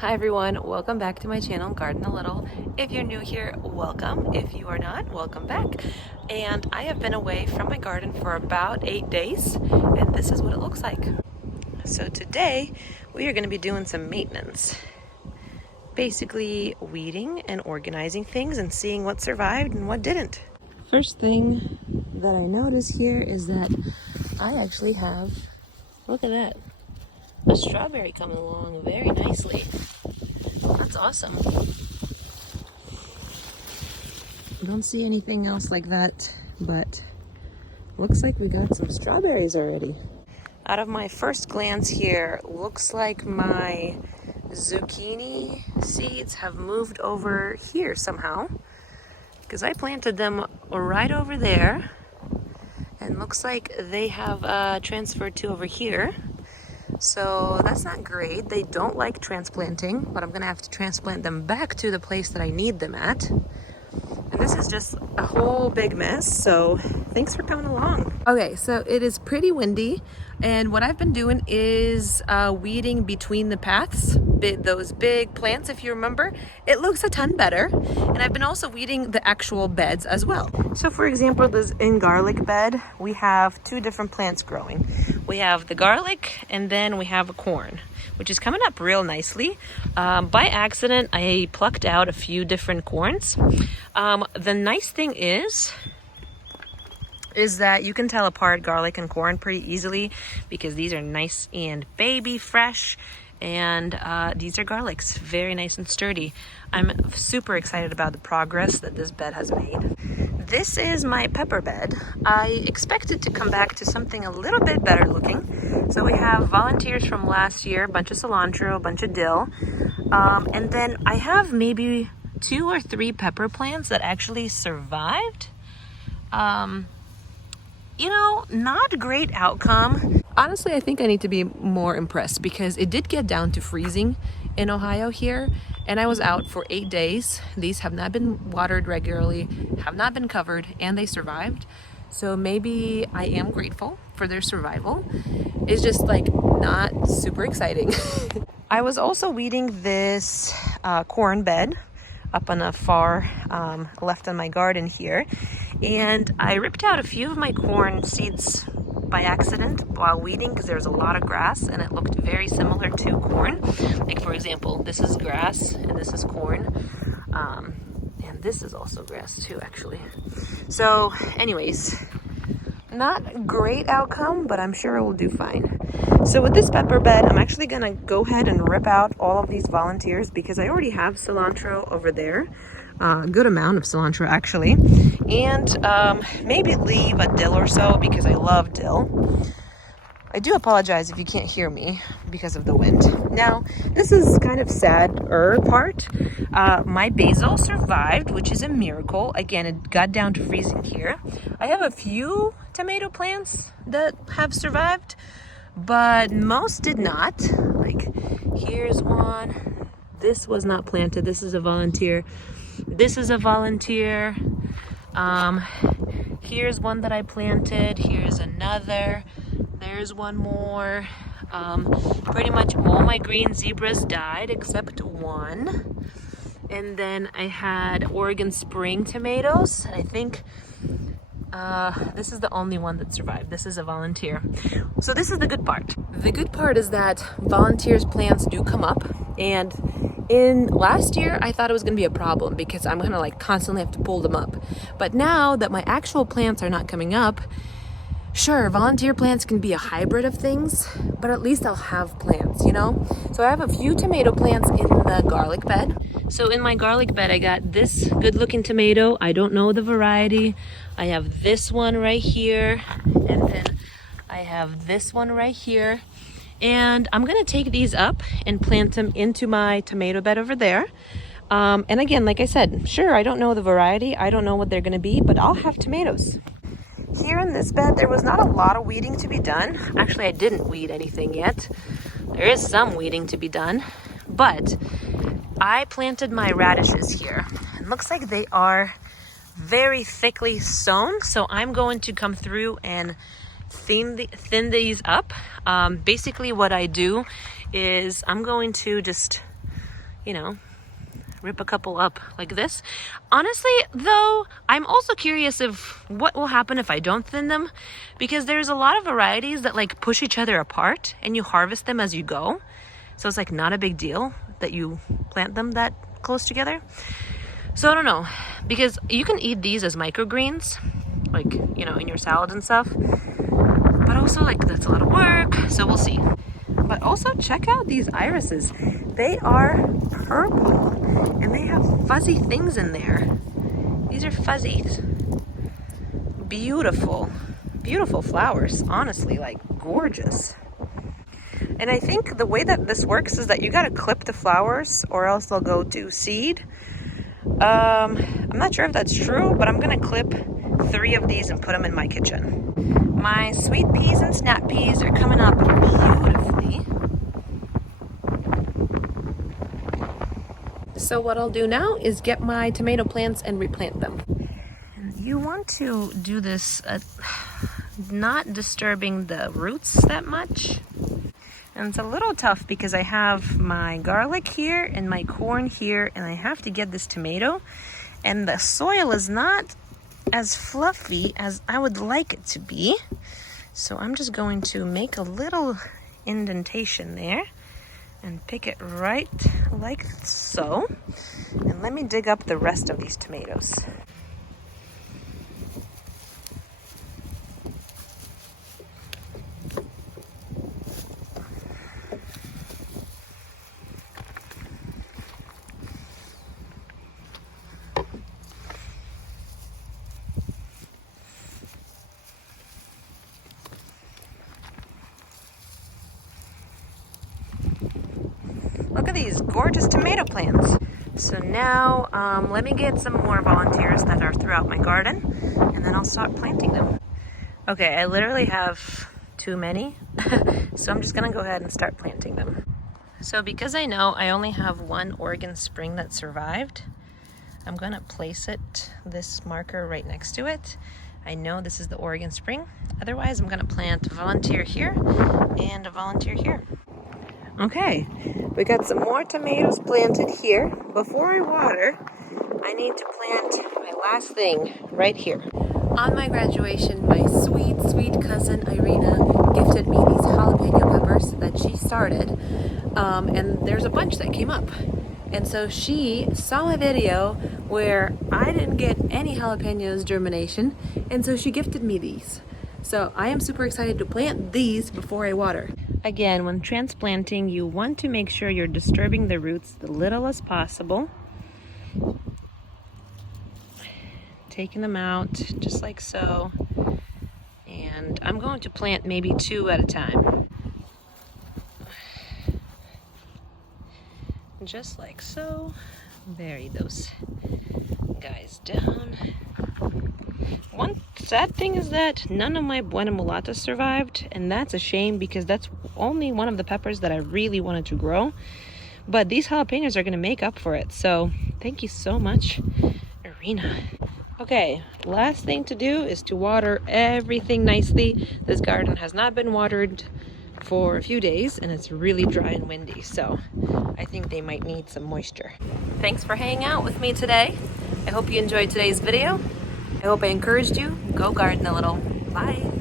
Hi everyone, welcome back to my channel, Garden a Little. If you're new here, welcome. If you are not, welcome back. And I have been away from my garden for about 8 days, and this is what it looks like. So today, we are going to be doing some maintenance. Basically, weeding and organizing things and seeing what survived and what didn't. First thing that I notice here is that I actually have, look at that, a strawberry coming along very nicely. That's awesome. Don't see anything else like that, but looks like we got some strawberries already. Out of my first glance here, looks like my zucchini seeds have moved over here somehow, because I planted them right over there, and looks like they have transferred to over here. So that's not great. They don't like transplanting, but I'm gonna have to transplant them back to the place that I need them at. And this is just a whole big mess, so thanks for coming along. Okay, so it is pretty windy, and what I've been doing is weeding between the paths, those big plants, if you remember. It looks a ton better, and I've been also weeding the actual beds as well. So for example, this in garlic bed, we have two different plants growing. We have the garlic, and then we have a corn, which is coming up real nicely. By accident, I plucked out a few different corns. The nice thing is that you can tell apart garlic and corn pretty easily because these are nice and baby fresh, and these are garlics, very nice and sturdy. I'm super excited about the progress that this bed has made. This is my pepper bed. I expected to come back to something a little bit better looking. So we have volunteers from last year, a bunch of cilantro, a bunch of dill, and then I have maybe 2 or 3 pepper plants that actually survived. You know, not a great outcome. Honestly, I think I need to be more impressed because it did get down to freezing in Ohio here, and I was out for 8 days. These have not been watered regularly, have not been covered, and they survived. So maybe I am grateful for their survival. It's just like not super exciting. I was also weeding this corn bed up on a far left on my garden here, and I ripped out a few of my corn seeds by accident while weeding because there's a lot of grass and it looked very similar to corn. Like for example, this is grass and this is corn, and this is also grass too actually. So anyways, not a great outcome, but I'm sure it will do fine. So with this pepper bed, I'm actually gonna go ahead and rip out all of these volunteers because I already have cilantro over there, a good amount of cilantro actually, and maybe leave a dill or so because I love dill. I do apologize if you can't hear me because of the wind. Now, this is kind of sadder part. My basil survived, which is a miracle. Again, it got down to freezing here. I have a few tomato plants that have survived, but most did not. Like, here's one. This was not planted. This is a volunteer. This is a volunteer. Here's one that I planted. Here's another. There's one more. Pretty much all my green zebras died except one. And then I had Oregon Spring tomatoes. I think this is the only one that survived. This is a volunteer. So this is the good part. The good part is that volunteers' plants do come up, and in last year I thought it was gonna be a problem because I'm gonna like constantly have to pull them up. But now that my actual plants are not coming up, sure, volunteer plants can be a hybrid of things, but at least I'll have plants, you know? So I have a few tomato plants in the garlic bed. So in my garlic bed, I got this good looking tomato. I don't know the variety. I have this one right here, and then I have this one right here. And I'm gonna take these up and plant them into my tomato bed over there. And again, like I said, sure, I don't know the variety. I don't know what they're gonna be, but I'll have tomatoes. Here in this bed, there was not a lot of weeding to be done. Actually, I didn't weed anything yet. There is some weeding to be done, but I planted my radishes here. It looks like they are very thickly sown, so I'm going to come through and thin these up. Basically what I do is I'm going to just you know, rip a couple up like this. Honestly, though, I'm also curious of what will happen if I don't thin them, because there's a lot of varieties that like push each other apart and you harvest them as you go. So it's like not a big deal that you plant them that close together. So I don't know, because you can eat these as microgreens, like, you know, in your salads and stuff. But also, like, that's a lot of work, so we'll see. But also check out these irises. They are purple and they have fuzzy things in there. These are fuzzies. Beautiful, beautiful flowers, honestly, like gorgeous. And I think the way that this works is that you gotta clip the flowers or else they'll go to seed. I'm not sure if that's true, but I'm gonna clip 3 of these and put them in my kitchen. My sweet peas and snap peas are coming up beautifully. So what I'll do now is get my tomato plants and replant them. And you want to do this not disturbing the roots that much. And it's a little tough because I have my garlic here and my corn here, and I have to get this tomato. And the soil is not as fluffy as I would like it to be. So I'm just going to make a little indentation there and pick it right like so. And let me dig up the rest of these tomatoes. Look at these gorgeous tomato plants. So now let me get some more volunteers that are throughout my garden, and then I'll start planting them. Okay, I literally have too many, so I'm just gonna go ahead and start planting them. So because I know I only have one Oregon spring that survived, I'm gonna place it, this marker right next to it. I know this is the Oregon spring. Otherwise, I'm gonna plant a volunteer here and a volunteer here. Okay, we got some more tomatoes planted here. Before I water, I need to plant my last thing right here. On my graduation, my sweet, sweet cousin Irina gifted me these jalapeno peppers that she started, and there's a bunch that came up. And so she saw a video where I didn't get any jalapenos germination, and so she gifted me these. So I am super excited to plant these before I water. Again, when transplanting, you want to make sure you're disturbing the roots the little as possible. Taking them out just like so. And I'm going to plant maybe 2 at a time. Just like so. Bury those guys down. One sad thing is that none of my buena mulatas survived, and that's a shame because that's only one of the peppers that I really wanted to grow. But these jalapenos are going to make up for it, so thank you so much, Irina. Okay, last thing to do is to water everything nicely. This garden has not been watered for a few days, and it's really dry and windy, so I think they might need some moisture. Thanks for hanging out with me today. I hope you enjoyed today's video. I hope I encouraged you. Go garden a little. Bye.